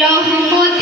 Lord,